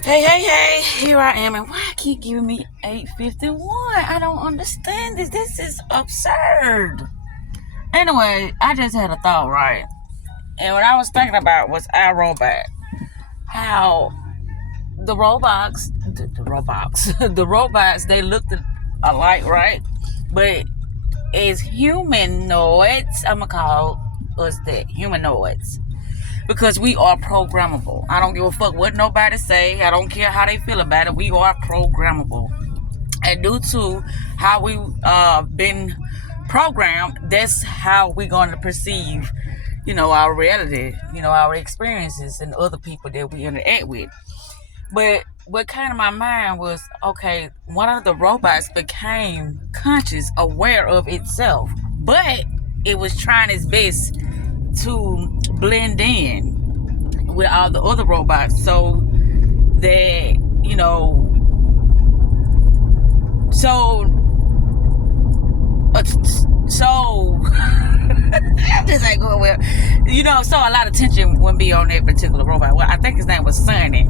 Hey, here I am, and why I keep giving me 851? I don't understand this. This is absurd. Anyway, I just had a thought, right? And what I was thinking about was our robot. How the robots, the robots, they looked alike, right? But as humanoids, I'm going to call us that, humanoids. Because we are programmable. I don't give a fuck what nobody say. I don't care how they feel about it. We are programmable. And due to how we been programmed, that's how we're going to perceive, our reality, our experiences and other people that we interact with. But what came to my mind was, okay, one of the robots became conscious, aware of itself, but it was trying its best to blend in with all the other robots so that, this ain't going well. So a lot of tension wouldn't be on that particular robot. Well, I think his name was Sunny.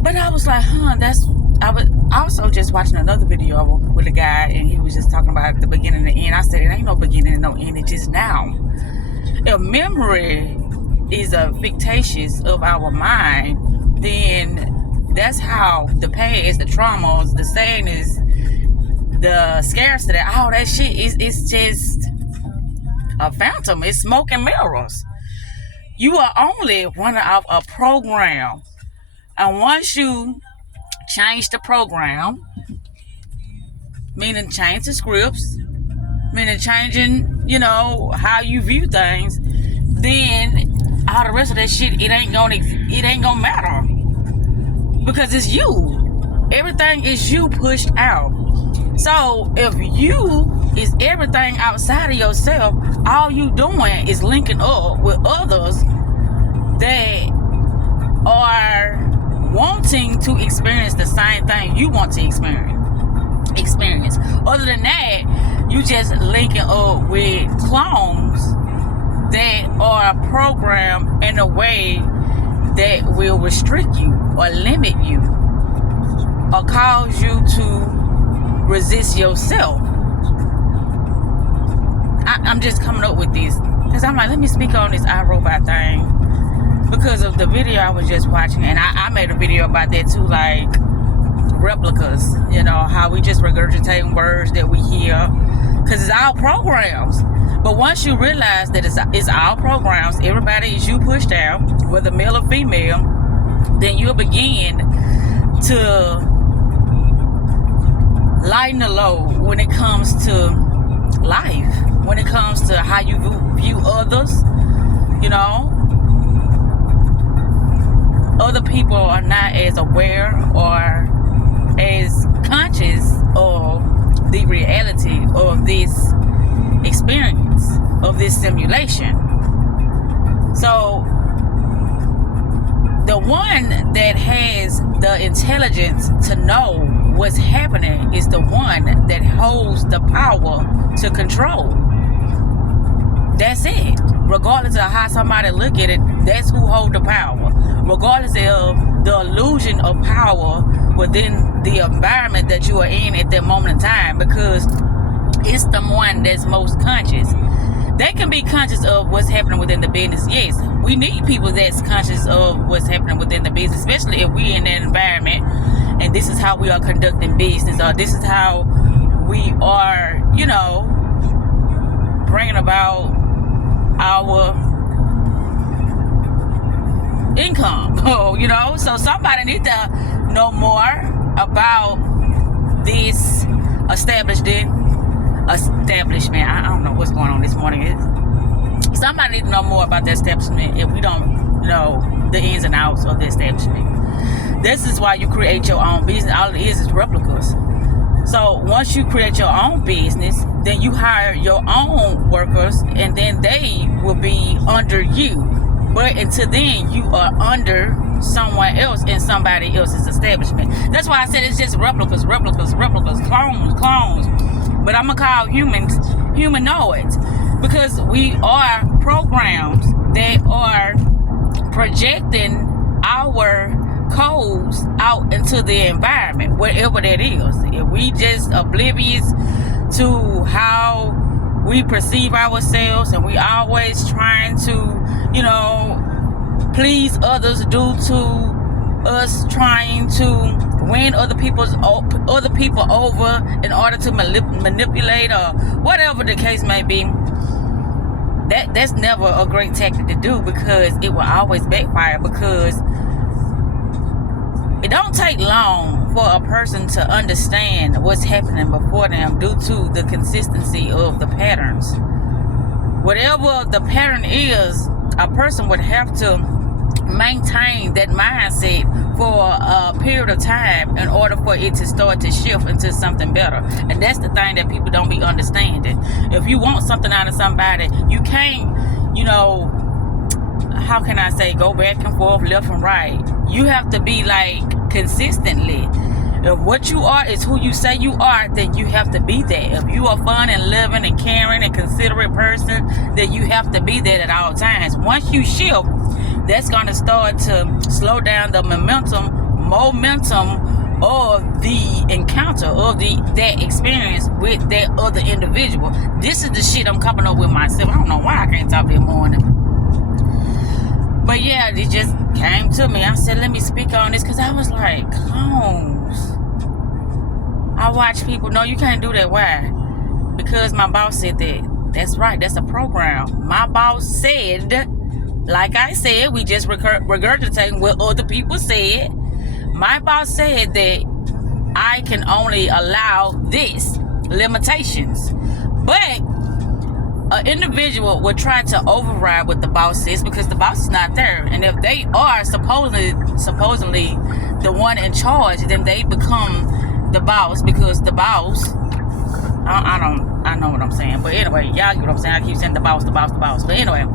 But I was like, I was also just watching another video with a guy, and he was just talking about the beginning and the end. I said, it ain't no beginning and no end, it's just now. If memory is a fictitious of our mind, then that's how the past, the traumas, the sadness, the scarcity, all that shit is just a phantom. It's smoke and mirrors. You are only running off a program. And once you change the program, meaning change the scripts, meaning changing, how you view things, then all the rest of that shit, it ain't gonna matter. Because it's you. Everything is you pushed out. So if you is everything outside of yourself, all you doing is linking up with others that are wanting to experience the same thing you want to experience. Other than that, you just linking up with clones that are programmed in a way that will restrict you or limit you or cause you to resist yourself. I'm just coming up with this because I'm like, let me speak on this iRobot thing because of the video I was just watching, and I made a video about that too, like replicas, how we just regurgitating words that we hear because it's all programs. But once you realize that it's all programs, everybody is you pushed out, whether male or female, then you'll begin to lighten the load when it comes to life, when it comes to how you view others. Other people are not as aware or as conscious of the reality of this experience, of this simulation. So the one that has the intelligence to know what's happening is the one that holds the power to control. That's it. Regardless of how somebody look at it, that's who hold the power. Regardless of the illusion of power within the environment that you are in at that moment in time, because it's the one that's most conscious. They can be conscious of what's happening within the business. Yes, we need people that's conscious of what's happening within the business, especially if we're in that environment and this is how we are conducting business, or this is how we are, bringing about our income. So somebody needs to know more about this establishment. I don't know what's going on this morning. Somebody needs to know more about the establishment if we don't know the ins and outs of the establishment. This is why you create your own business. All it is replicas. So once you create your own business, then you hire your own workers, and then they will be under you. But until then, you are under someone else in somebody else's establishment. That's why I said it's just replicas, clones. But I'm going to call humans humanoids, because we are programs that are projecting codes out into the environment, wherever that is. If we just oblivious to how we perceive ourselves, and we always trying to, you know, please others due to us trying to win other people over in order to manipulate or whatever the case may be, that's never a great tactic to do, because it will always backfire. Because it don't take long for a person to understand what's happening before them due to the consistency of the patterns. Whatever the pattern is, a person would have to maintain that mindset for a period of time in order for it to start to shift into something better. And that's the thing that people don't be understanding. If you want something out of somebody, you can't, you know, how can I say, go back and forth, left and right. You have to be like consistently. If what you are is who you say you are, then you have to be there. If you are fun and loving and caring and considerate person, then you have to be there at all times. Once you shift, that's going to start to slow down the momentum of the encounter, of that experience with that other individual. This is the shit I'm coming up with myself. I don't know why I can't talk this morning. But yeah, it just came to me. I said, let me speak on this, because I was like, clones. I watch people, no, you can't do that. Why? Because my boss said that. That's right, that's a program. My boss said, like I said, we just regurgitating what other people said. My boss said that I can only allow this, limitations. But an individual would try to override what the boss says, because the boss is not there. And if they are supposedly the one in charge, then they become the boss, because the boss, I know what I'm saying. But anyway, y'all get what I'm saying. I keep saying the boss. But anyway,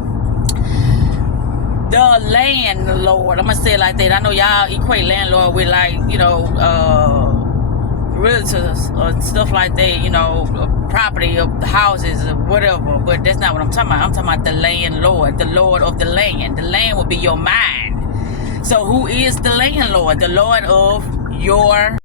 the landlord, I'm gonna say it like that. I know y'all equate landlord with, like, you know, realtors or stuff like that, you know, property of houses or whatever, but that's not what I'm talking about. I'm talking about the landlord, the lord of the land. The land will be your mind. So who is the landlord? The lord of your